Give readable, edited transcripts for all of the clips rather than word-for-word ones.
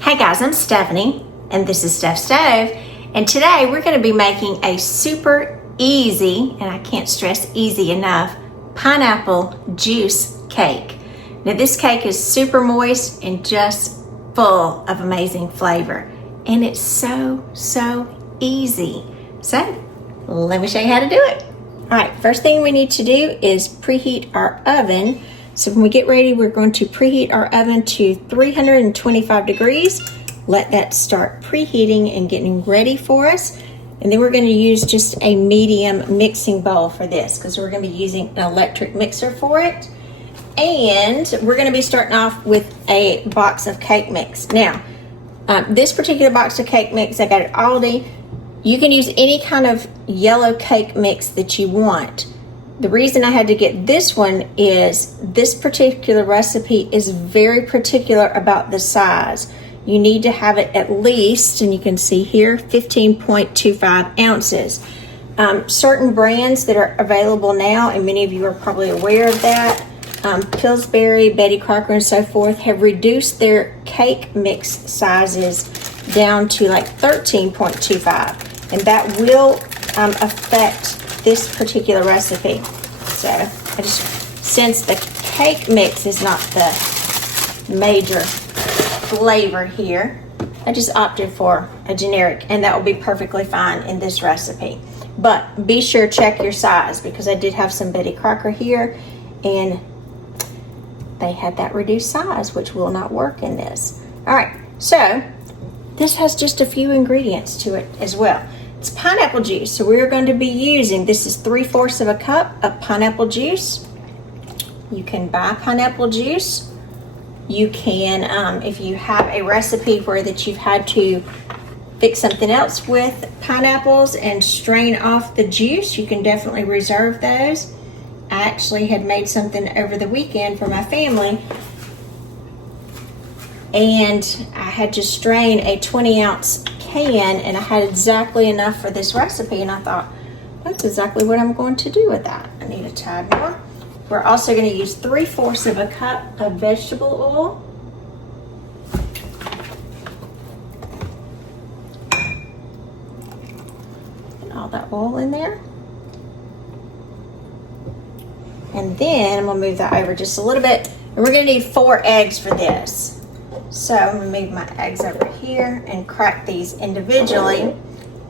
Hey guys, I'm Stephanie and this is Steph's Stove, and today we're going to be making a super easy, and I can't stress easy enough, pineapple juice cake. Now this cake is super moist and just full of amazing flavor, and it's so easy. So let me show you how to do it. Alright, first thing we need to do is preheat our oven. So when we get ready, we're going to preheat our oven to 325 degrees. Let that start preheating and getting ready for us. And then we're going to use just a medium mixing bowl for this because we're going to be using an electric mixer for it. And we're going to be starting off with a box of cake mix. Now, this particular box of cake mix, I got at Aldi. You can use any kind of yellow cake mix that you want. The reason I had to get this one is this particular recipe is very particular about the size. You need to have it at least, and you can see here, 15.25 ounces. Certain brands that are available now, and many of you are probably aware of that, Pillsbury, Betty Crocker, and so forth, have reduced their cake mix sizes down to like 13.25, and that will affect this particular recipe. So I just, since the cake mix is not the major flavor here, I just opted for a generic, and that will be perfectly fine in this recipe. But be sure to check your size, because I did have some Betty Crocker here and they had that reduced size, which will not work in this. All right, so this has just a few ingredients to it as well. It's pineapple juice, so we're going to be using, this is 3/4 of a cup of pineapple juice. You can buy pineapple juice. You can, if you have a recipe where that you've had to fix something else with pineapples and strain off the juice, you can definitely reserve those. I actually had made something over the weekend for my family, and I had to strain a 20-ounce can, and I had exactly enough for this recipe, and I thought, that's exactly what I'm going to do with that. I need a tad more. We're also going to use 3/4 of a cup of vegetable oil. And all that oil in there. And then I'm going to move that over just a little bit, and we're going to need 4 eggs for this. So I'm going to move my eggs over here and crack these individually.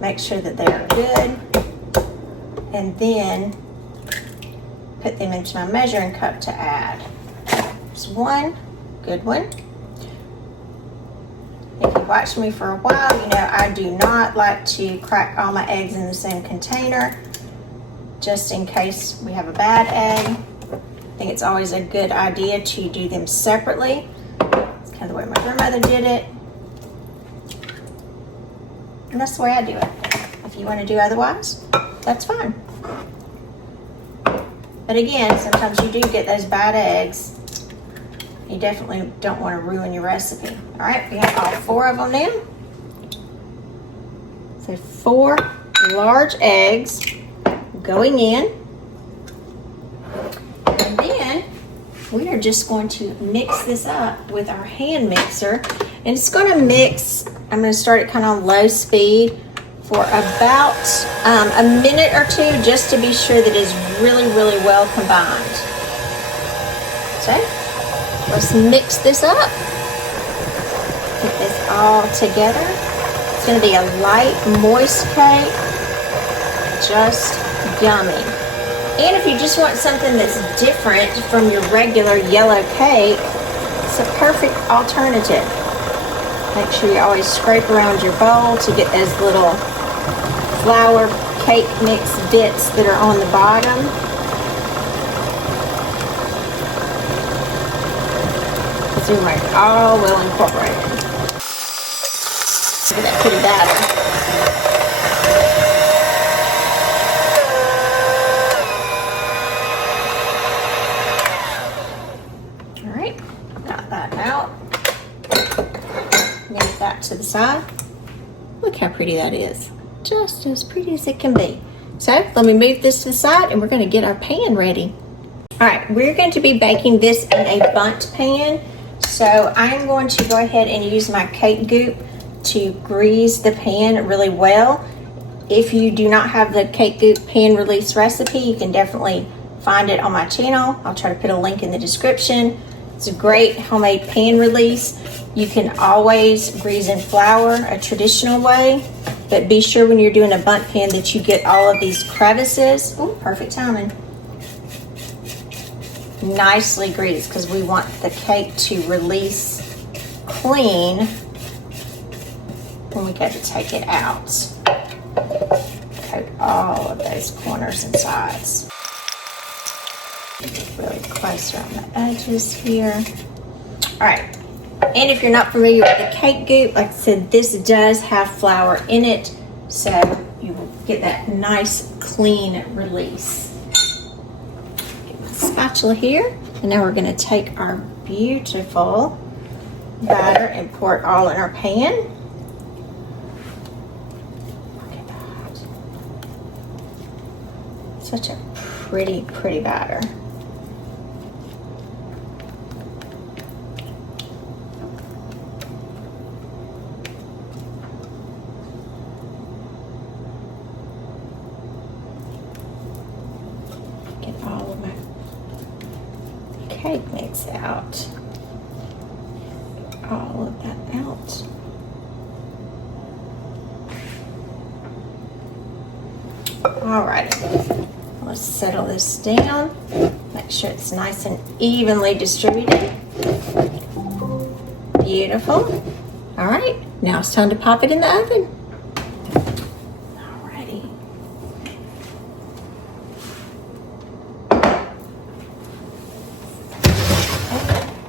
Make sure that they are good. And then put them into my measuring cup to add. There's one, good one. If you watched me for a while, you know I do not like to crack all my eggs in the same container, just in case we have a bad egg. I think it's always a good idea to do them separately. Kind of the way my grandmother did it, and that's the way I do it. If you want to do otherwise, that's fine. But again, sometimes you do get those bad eggs. You definitely don't want to ruin your recipe. All right, we have all 4 of them now. So 4 large eggs going in, and then we are just going to mix this up with our hand mixer, and it's going to mix. I'm going to start it kind of on low speed for about a minute or 2, just to be sure that it's really well combined. So let's mix this up. Get this all together. It's going to be a light, moist cake, just yummy. And if you just want something that's different from your regular yellow cake, it's a perfect alternative. Make sure you always scrape around your bowl to get those little flour cake mix bits that are on the bottom. So we're all well incorporated. Look at that pretty batter. To the side. Look how pretty that is. Just as pretty as it can be. So let me move this to the side, and we're going to get our pan ready. All right, we're going to be baking this in a bundt pan. So I'm going to go ahead and use my Cake Goop to grease the pan really well. If you do not have the Cake Goop Pan release recipe, you can definitely find it on my channel. I'll try to put a link in the description. It's a great homemade pan release. You can always grease in flour a traditional way, but be sure when you're doing a bundt pan that you get all of these crevices. Oh, perfect timing. Nicely greased, because we want the cake to release clean when we go to take it out. Coat all of those corners and sides. Really close around the edges here. All right, and if you're not familiar with the Cake Goop, like I said, this does have flour in it, so you will get that nice clean release. Get my spatula here, and now we're going to take our beautiful batter and pour it all in our pan. Look at that. Such a pretty batter. Get all of my cake mix out. Get all of that out. Alrighty. Let's settle this down. Make sure it's nice and evenly distributed. Beautiful. All right, now it's time to pop it in the oven. Alrighty.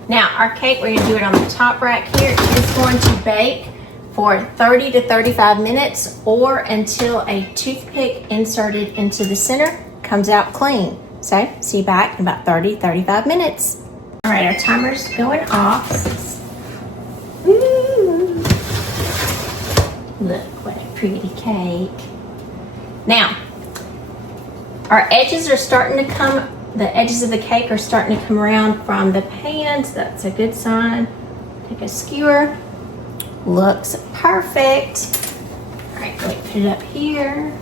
Now our cake, we're gonna do it on the top rack here. It's going to bake for 30 to 35 minutes or until a toothpick inserted into the center comes out clean. So, see you back in about 30-35 minutes. All right, our timer's going off. Ooh. Look what a pretty cake. Now, our edges are starting to come, the edges of the cake are starting to come around from the pan, so that's a good sign. Take a skewer. Looks perfect. All right, let me put it up here.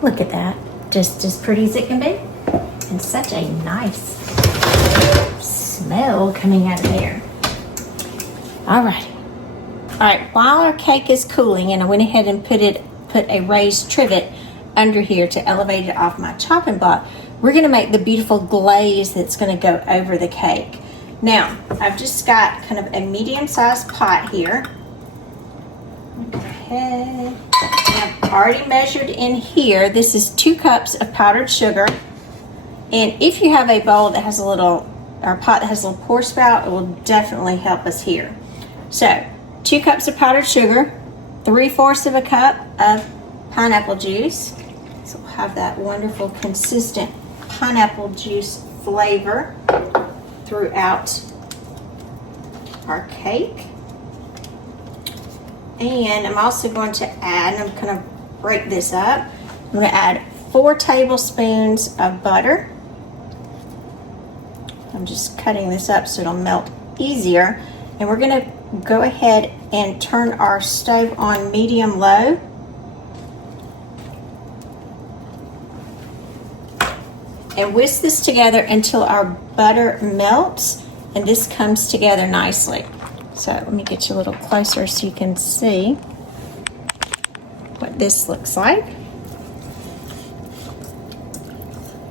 Look at that. Just as pretty as it can be. And such a nice smell coming out of there. All right. All right, while our cake is cooling, and I went ahead and put a raised trivet under here to elevate it off my chopping block, we're gonna make the beautiful glaze that's gonna go over the cake. Now, I've just got kind of a medium-sized pot here. Go ahead. I've already measured in here. This is 2 cups of powdered sugar. And if you have a bowl that has a little, or a pot that has a little pour spout, it will definitely help us here. So, 2 cups of powdered sugar, 3/4 of a cup of pineapple juice. So we'll have that wonderful, consistent pineapple juice flavor throughout our cake. And I'm also going to add, I'm going to break this up, I'm going to add 4 tablespoons of butter. I'm just cutting this up so it'll melt easier. And we're going to go ahead and turn our stove on medium-low. And whisk this together until our butter melts and this comes together nicely. So let me get you a little closer so you can see what this looks like.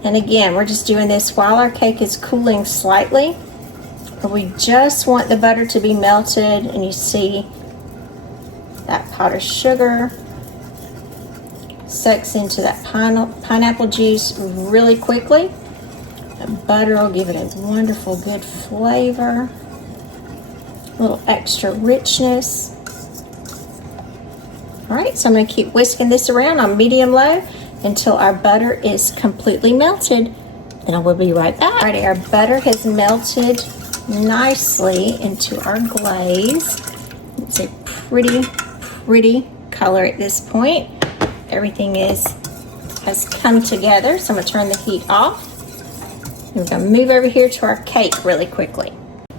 And again, we're just doing this while our cake is cooling slightly. But we just want the butter to be melted, and you see that powdered sugar soaks into that pineapple juice really quickly. The butter will give it a wonderful, good flavor. A little extra richness. All right, so I'm going to keep whisking this around on medium-low until our butter is completely melted. Then I will be right back. All right, our butter has melted nicely into our glaze. It's a pretty color at this point. Everything has come together, so I'm going to turn the heat off. And we're going to move over here to our cake really quickly.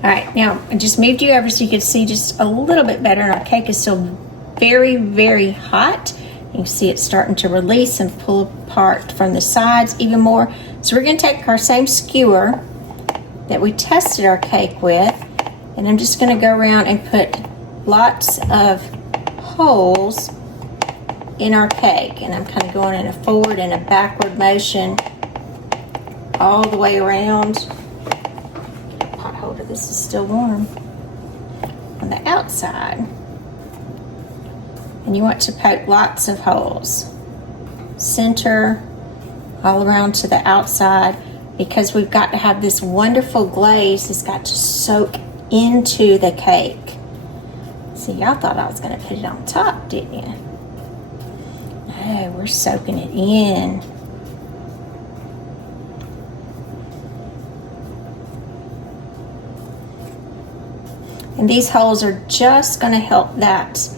All right, now I just moved you over so you could see just a little bit better. Our cake is still very, very hot. You can see it starting to release and pull apart from the sides even more. So we're gonna take our same skewer that we tested our cake with, and I'm just gonna go around and put lots of holes in our cake. And I'm kind of going in a forward and a backward motion all the way around. Pot holder, this is still warm. On the outside. And you want to poke lots of holes. Center, all around to the outside, because we've got to have this wonderful glaze that's got to soak into the cake. See, y'all thought I was gonna put it on top, didn't you? No, we're soaking it in. And these holes are just gonna help that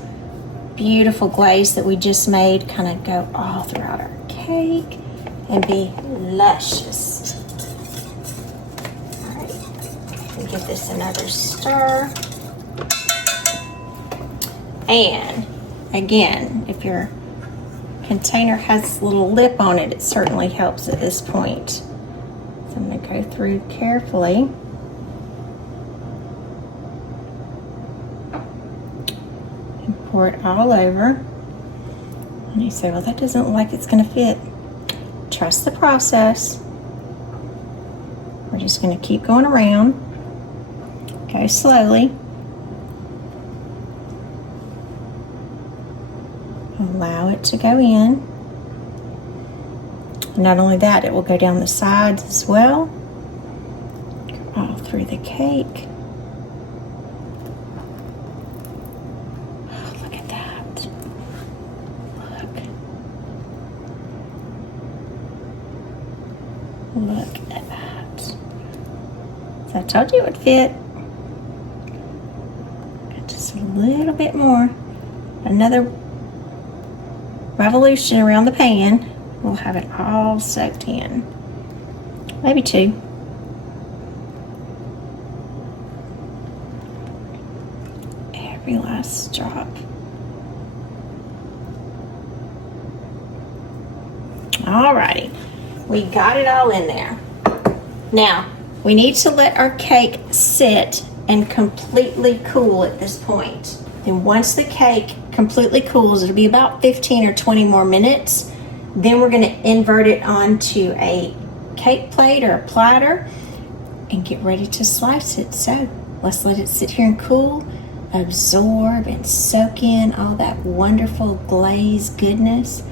beautiful glaze that we just made kind of go all throughout our cake and be luscious. All right, we'll give this another stir. And again, if your container has a little lip on it, it certainly helps at this point. So I'm going to go through carefully. And pour it all over. And you say, well, that doesn't look like it's going to fit. Trust the process. We're just going to keep going around. Go slowly. Allow it to go in. Not only that, it will go down the sides as well. Go all through the cake. Oh, look at that. Look at that. So I told you it would fit. Just a little bit more. Another revolution around the pan. We'll have it all soaked in. Maybe two. Every last drop. Alrighty, we got it all in there. Now, we need to let our cake sit and completely cool at this point. And once the cake completely cools, it'll be about 15 or 20 more minutes. Then we're gonna invert it onto a cake plate or a platter and get ready to slice it. So let's let it sit here and cool, absorb and soak in all that wonderful glaze goodness.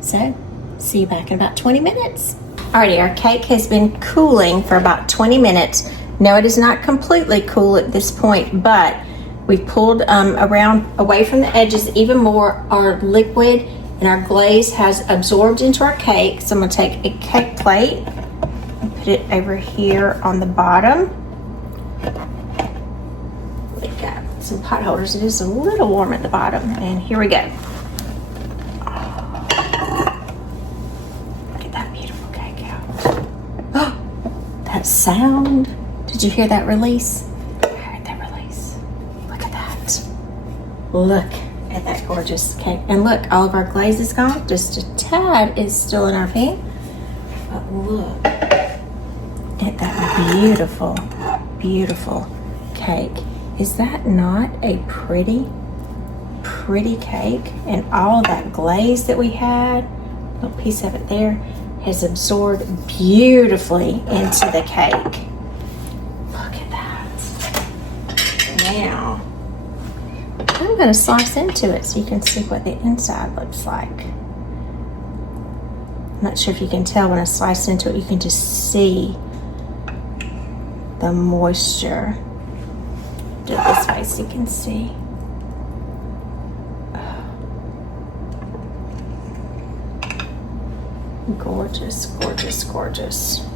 So see you back in about 20 minutes. Alrighty, our cake has been cooling for about 20 minutes. No, it is not completely cool at this point, but we've pulled around away from the edges even more. Our liquid and our glaze has absorbed into our cake. So I'm gonna take a cake plate and put it over here on the bottom. We've got some pot holders. It is a little warm at the bottom. And here we go. Look at that beautiful cake out. Oh, that sound. Did you hear that release? Look at that gorgeous cake. And look, all of our glaze is gone. Just a tad is still in our pan. But look at that beautiful, beautiful cake. Is that not a pretty, pretty cake? And all that glaze that we had, a little piece of it there, has absorbed beautifully into the cake. Look at that. Now, I'm going to slice into it so you can see what the inside looks like. I'm not sure if you can tell when I slice into it. You can just see the moisture. Do it this way so you can see. Gorgeous, gorgeous, gorgeous.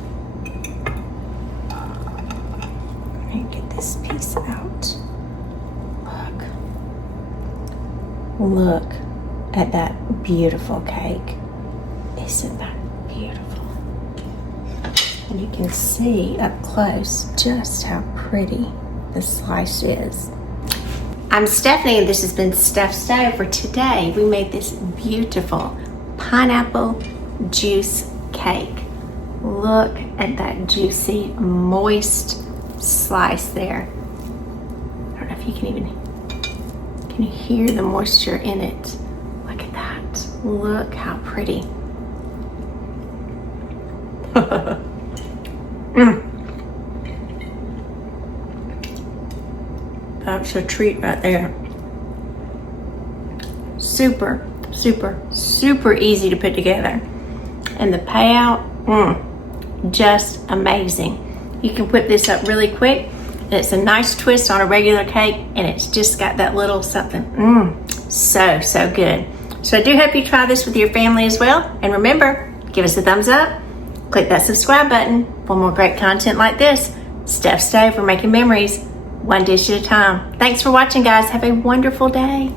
Let me get this piece out. Look at that beautiful cake. Isn't that beautiful? And you can see up close just how pretty the slice is. I'm Stephanie and this has been Steph Stove. For today, we made this beautiful pineapple juice cake. Look at that juicy, moist slice there. I don't know if you can you hear the moisture in it? Look at that. Look how pretty. That's a treat right there. Super, super, super easy to put together. And the payout, just amazing. You can whip this up really quick. And it's a nice twist on a regular cake, and it's just got that little something. So, so good. So I do hope you try this with your family as well. And remember, give us a thumbs up. Click that subscribe button for more great content like this. Steph Stove, we're making memories one dish at a time. Thanks for watching, guys. Have a wonderful day.